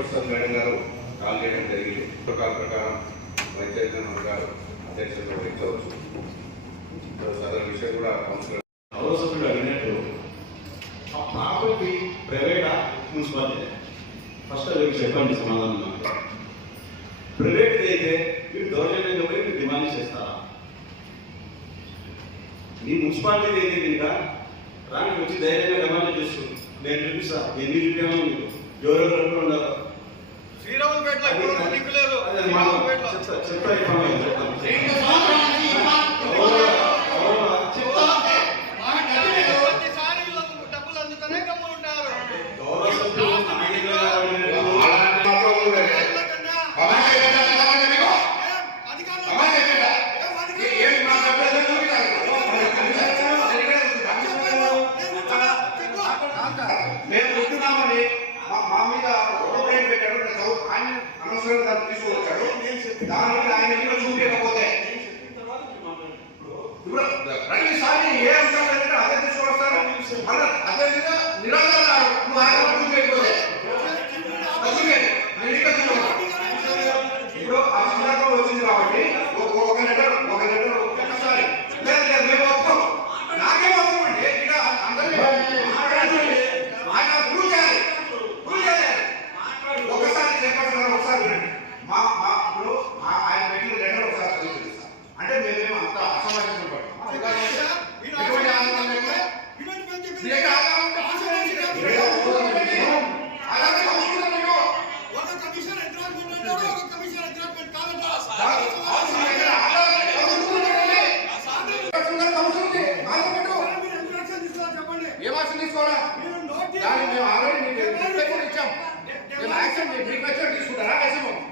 Prasad madam గారు call చేయడం జరిగింది. ప్రోటోకాల్ ప్రకారం వైస్ చైర్మన్ గారు అధ్యక్షత వహించవచ్చు సదరు విషయం కూడా కౌన్సిలర్ అవసరం అడిగినట్టు ఆ ప్రాపర్టీ ప్రైవేటా మున్సిపాలిటీ? ఫస్ట్ అది చెప్పండి సమాధానం ప్రైవేట్ అయితే మీరు దౌర్జన్యంగా పోయి మీరు డిమాండ్ చేస్తారా? మీ మున్సిపాలిటీ అయితే కనుక రాని వచ్చి ధైర్యంగా డిమాండ్ చేస్తుంది నేను చూపిస్తా. ఎన్ని చూపాను మీకు ఎవరెవరు ఉన్నారు శ్రీరాములపేటలో ఇప్పుడు కూడా లింక్ లేదు అదే మాట శ్రీరాములపేటలో చెప్తా చెప్తా ఇవ్వమని చెప్తాను అవునా? చెప్తా ప్రతిసారి వీళ్ళకు డబ్బులు అందుతూనే గమ్మున ఉంటారు గౌరవ సభ్యులు నాగేంద్ర గారు అడిగినట్టు వీళ్ళకన్నా ఏం అధికారులు ఏం అధికారులు? చెప్పేమో, ఏం ఉంటుందా? చెప్పు. మేము ఉంటున్నామని మా మా మీద కంప్లైంట్ పెట్టాడు నా చదువు ఆయన అనవసరంగా దాన్ని తీసుకువచ్చాడు దాని మీద ఆయన మీద చూపించకపోతే ఇప్పుడు ప్రతిసారి ఏ అంశాలు అంటే అదే తీసుకొస్తారు మళ్ళీ అదే మీద నిరంతరం నువ్వు ఆయన కూడా చూపించకపోతే అందుకే నేను ఇంకా చూడను. ఇప్పుడు ఆ సందర్భం వచ్చింది కాబట్టి ఒక ఒక లెటర్ ఒక లెటర్ ఒక్కసారి లేదు లేదు మేము ఒప్పుకోం నాకేం అవసరం అండి ఇక్కడ అందరినీ మాట్లాడండి ఆయన ప్రూవ్ చేయాలి ప్రూవ్ చేయాలి ఒకసారి చెప్పండి సార్ ఒకసారి వినండి మా మా ఇప్పుడు ఆ- ఆయన పెట్టిన లెటర్ ఒకసారి చదివిస్తాం అంటే మేమేమో అంత అసమాజం వీడు ఆశ పెంచి వీడు పెంచి చెప్పింది. ఆశ పెంచి చెప్పింది. అలాగే అవసరం లేదు. ఒక కమిషన్ ఎంక్రోచ్మెంట్ అంటాడు ఒక కమిషన్ ఎంక్రోచ్మెంట్ కాదంటాడు అవసరం లేదు. అలాగే అవసరం లేదు. అవసరం ఉంది. మాకు పెట్టు. మీరు ఎంక్రోచ్మెంట్ తీసుకోవాలి చెప్పండి ఏ భాష తీసుకోవాలా మీరు నోటీస్ దాన్ని మేము ఆల్రెడీ మీకు రిప్లై కూడా ఇచ్చాం మేము యాక్షన్ మీకు రిక్వెస్ట్ తీసుకుంటారా వేసము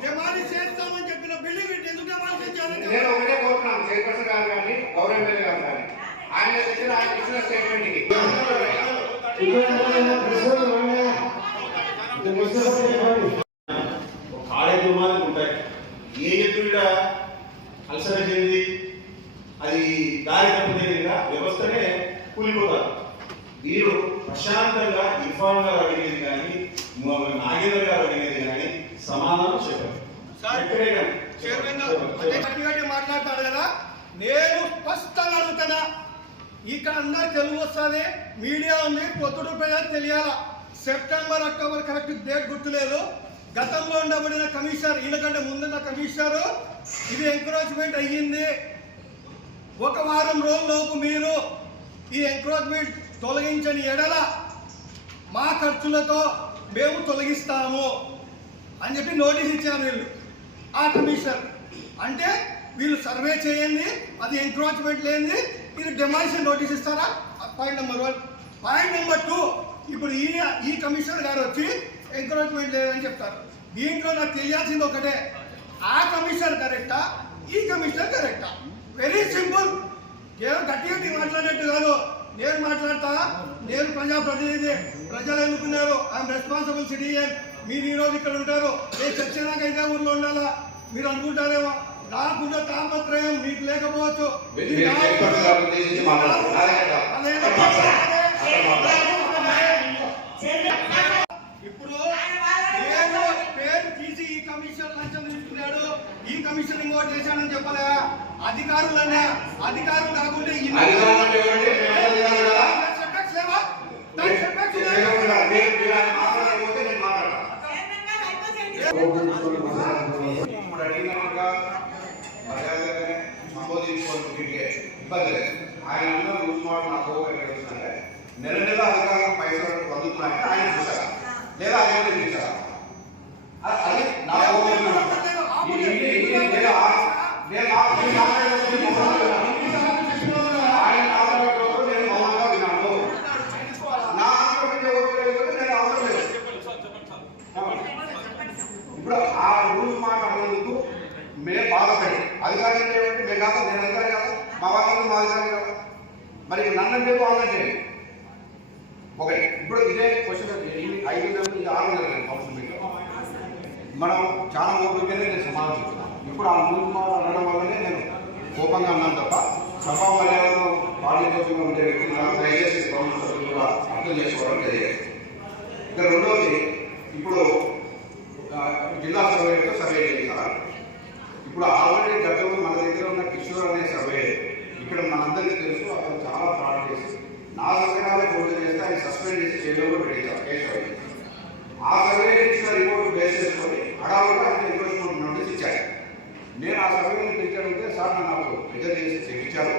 జమాని చేస్తామని చెప్పిన బిల్డింగ్ వీటిని ఎందుకు జమాని చేయాలని నేను ఒకటే కోరుతున్నాను చైర్పర్సన్ గారు కానీ గౌరవ ఎమ్మెల్యే గారు కానీ ఆయన దగ్గర ఆయన ఇచ్చిన స్టేట్మెంట్కి ఒక కాడే దుర్మార్గం ఉంటాయి ఏ ఎత్తుడ అలసట చెంది అది దారి తప్పితే వ్యవస్థనే కూలిపోతారు మీరు ప్రశాంతంగా ఇర్ఫాన్ గారు అడిగేది కానీ మ- నాగేంద్ర గారు అడిగేది కానీ సమాధానం చెప్పారు మాట్లాడతాడు కదా? నేను స్పష్టంగా అడుగుతానా ఇక్కడ అందరు తెలుగు వస్తుంది మీడియా ఉంది పొత్తుడు ప్రజలకు తెలియాలా? సెప్టెంబర్ అక్టోబర్ కరెక్ట్ డేట్ గుర్తులేదు. గతంలో ఉండబడిన కమిషనర్ ఈయనకంటే ముందున్న కమిషనర్ ఇది ఎంకరేజ్మెంట్ అయ్యింది. ఒక వారం రోజుల్లోపు మీరు ఈ ఎంక్రోచ్మెంట్ తొలగించని ఎడల మా ఖర్చులతో మేము తొలగిస్తాము అని చెప్పి నోటీస్ ఇచ్చారు వీళ్ళు. ఆ కమిషనర్. అంటే వీళ్ళు సర్వే చేయండి అది ఎంక్రోచ్మెంట్ లేనిది మీరు డెమాలిషన్ నోటీస్ ఇస్తారా? Point number one point number two ఇప్పుడు ఈ ఈ కమిషనర్ గారు వచ్చి ఎంక్రోచ్మెంట్ లేదని చెప్తారు. దీంట్లో నాకు తెలియాల్సింది ఒకటే. ఆ కమిషనర్ కరెక్టా ఈ కమిషనర్ కరెక్టా వెరీ సింపుల్ నేను గట్టి గట్టి మాట్లాడినట్టు కాదు. నేను మాట్లాడతా నేను ప్రజాప్రతినిధి. ప్రజలు ఎన్నుకున్నారు ఐఎమ్ రెస్పాన్సిబుల్ సిటిజన్ మీరు ఈ రోజు ఇక్కడ ఉంటారు నేను చచ్చినాక ఇదే ఊర్లో ఉండాలా? మీరు అనుకుంటారేమో? నాకున్న తాపత్రయం మీకు లేకపోవచ్చు. ఇప్పుడు పేరు తీసి ఈ కమిషన్ లంచం తీసుకున్నాడు. ఈ కమిషన్ ఇంకోటి చేశానని చెప్పలే అధికారులన్నా అధికారులు కాకుండా ఇప్పుడు అడిగినట్టుగా మర్యాదగానే సంబోధించుకోవాలి వీటికి ఇబ్బంది లేదు ఆయన అన్న రూల్స్ మాట నాకు ఎక్కడ వచ్చిందంటే నెల నెల అధికారులు పైసలు అందుతున్నాయంటే ఆయన చూశారు. లేదా ఆయన చూశారు. మరి నన్ను అంటే వాళ్ళంటే ఒక ఇప్పుడు ఇదే క్వశ్చన్ ఐదు వందలు ఇది ఆరు వందలు అవసరం మనం చాలా ఓపికనే నేను సమాలోచిస్తున్నాను ఇప్పుడు ఆ మూడు మాటలు అనడం వల్లనే నేను కోపంగా అన్నాను తప్ప సభా మర్యాదలో పాఠ్యకోశంలో ఉండే వ్యక్తులు కూడా అర్థం చేసుకోవడం తెలియదు ఇక రెండవది ఇప్పుడు జిల్లా సర్వేతో సర్వే చేస్తారు ఇప్పుడు ఆల్రెడీ గతంలో మన దగ్గర ఉన్న కిషోర్ అనే సర్వే ఇక్కడ మనందరికీ తెలుసు నా సంతకాలే ఫోటో చేస్తే ఆయన సస్పెండ్ చేసి జైల్లో పెట్టేశారు కేసు ఆ సర్వే ఇచ్చిన రిపోర్ట్ బేస్ చేసుకొని అడావుగా ఆయన ఎన్క్రోచ్మెంట్ నోటీస్ ఇచ్చాడు నేను ఆ సర్వేని పిలిచాడంటే సార్ నన్ను నాకు రిజర్వ్ చేసి చెప్పించారు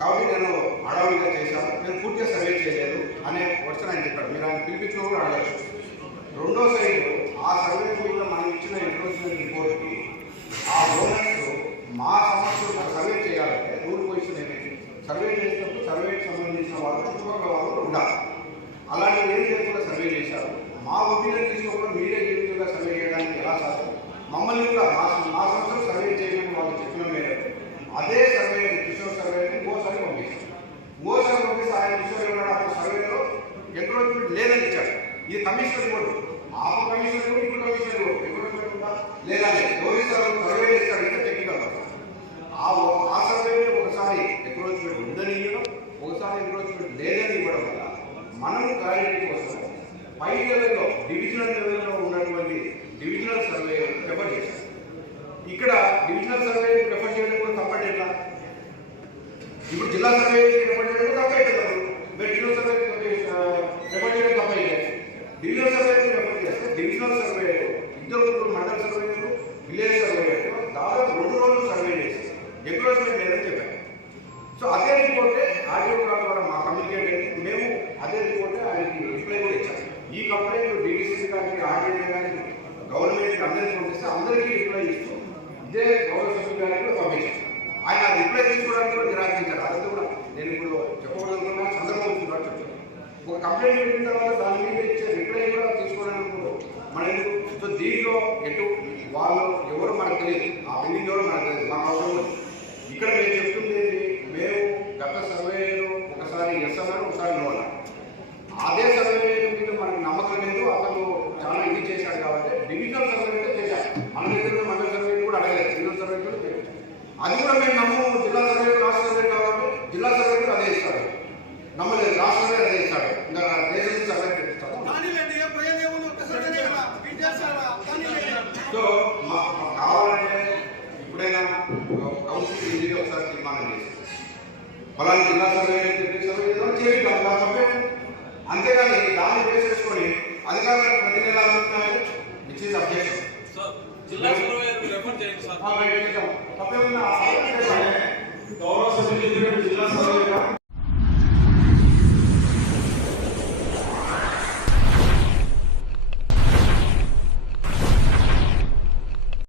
కాబట్టి నేను అడవిగా చేశాను. నేను పూర్తిగా సర్వే చేయలేదు అనే వచ్చిన ఆయన చెప్పాడు. మీరు ఆయన పిలిపించిన కూడా అడగచ్చు రెండో సైడ్ ఆ సర్వే కూడా మనం ఇచ్చిన ఎన్క్రోచ్మెంట్ రిపోర్ట్కి ఆ ఓనర్స్ మా సమస్యలు సర్వే చేయాలంటే సర్వే చేసినప్పుడు సర్వేకి సంబంధించిన వాళ్ళు చుట్టుపక్కల వాళ్ళు ఉండాలి. అలాంటి నేను లేకుండా సర్వే చేశారు. మా ఒపీనియన్ తీసుకోకుండా మీరే ఈ విధంగా సర్వే చేయడానికి ఎలా సాధ్యం? మమ్మల్ని కూడా మా మా సంస్థలు సర్వే చేయమని వాళ్ళు చెప్పిన మేరకు అదే సర్వే కిషోర్ సర్వేని ఇంకోసారి పంపిస్తాం ఇంకోసారి పంపిస్తే ఆయన కిషోర్ ఉన్నాడు అప్పుడు సర్వేలో ఎంక్రోచ్మెంట్ లేదని ఇచ్చాడు ఇది కమిషనర్ కూడా ఆ కమిషనర్ కూడా ఇప్పుడు కమిషనర్ కూడా ఎంక్రోచ్మెంట్ ఉందా లేదా గౌరీ సర్వే చేస్తాడు ఇంకా టెక్నికల్ ఆ ఎంక్రోచ్మెంట్ ఉందని ఇవ్వడం ఒకసారి ఎంక్రోచ్మెంట్ లేదని ఇవ్వడం వల్ల మనం క్లారిటీ కోసం పై లెవెల్లో డివిజనల్ లెవెల్లో ఉన్నటువంటి డివిజనల్ సర్వే ప్రిఫర్ చేశాం. ఇక్కడ డివిజనల్ సర్వే ప్రిఫర్ చేయడం కూడా తప్పండి ఎట్లా? ఇప్పుడు జిల్లా సర్వే ప్రిఫర్ చేయడం కూడా తప్పే కదా మీరు డివిజనల్ సర్వే ప్రిఫర్ చేయడం తప్పే డివిజనల్ సర్వే ప్రిఫర్ చేస్తే డివిజనల్ సర్వే ఇద్దరు మండల సర్వేలు విలేజ్ సర్వే దాదాపు రెండు రోజులు సర్వే చేసి ఎంక్రోచ్మెంట్ లేదని సో అదే రిపోర్టే ఆడియో కాల్ ద్వారా మా కమ్యూనికేట్ అయింది. మేము అదే రిపోర్టే ఆయనకి రిప్లై కూడా ఇచ్చాం ఈ కంప్లైంట్ డీడీసీ కానీ ఆర్డీఏ కానీ గవర్నమెంట్ అందరికీ పంపిస్తే అందరికీ రిప్లై ఇస్తూ ఇదే గౌరవ సభ్యులు గారికి కూడా పంపించాం ఆయన రిప్లై తీసుకోవడానికి కూడా నిరాకరించారు. అదంతా కూడా నేను ఇప్పుడు చెప్పగలుగుతున్నా సందర్భం వచ్చిందా చెప్తాను ఒక కంప్లైంట్ పెట్టిన తర్వాత దాని మీద ఇచ్చే రిప్లై కూడా తీసుకోవడానికి మన సో దీంట్లో ఎటు వాళ్ళు ఎవరు మనకు తెలియదు. ఆ బిల్డింగ్ ఎవరు మనకు తెలియదు. మాకు అవసరం ఇక్కడ మేము చెప్తుంది మేము గత సర్వేలో ఒకసారి ఎస్ అన్నారు ఒకసారి నో అన్నారు అదే సర్వే మీద మనకు నమ్మకం లేదు అతను చాలా ఇది చేశాడు కాబట్టి డివిజనల్ సర్వే అయితే చేశాడు మన దగ్గర మండల సర్వే కూడా అడగలేదు. డివిజనల్ సర్వే కూడా చేశాడు అది కూడా మేము నమ్మము జిల్లా సర్వే రాష్ట్ర సర్వే కాబట్టి జిల్లా సర్వే కూడా అదే ఇస్తాడు నమ్మలేదు. రాష్ట్ర సర్వే అదే ఇస్తాడు ఇంకా దేశం సర్వే పెట్టిస్తాడు సో మాకు కావాలంటే ఇప్పుడైనా కౌన్సిల్ ఇది ఒకసారి తీర్మానం చేసి ఫలానా జిల్లా సర్వే సర్వే చేయండి అంతేగాని దాన్ని చేసుకొని అధికారులకు ప్రతి నెల ఇస్ అబ్జెక్షన్ సార్ జిల్లా సర్వే రెఫర్ చేయండి సార్. తప్పేమన్నా గౌరవ సభ్యులు జిల్లా సర్వేగా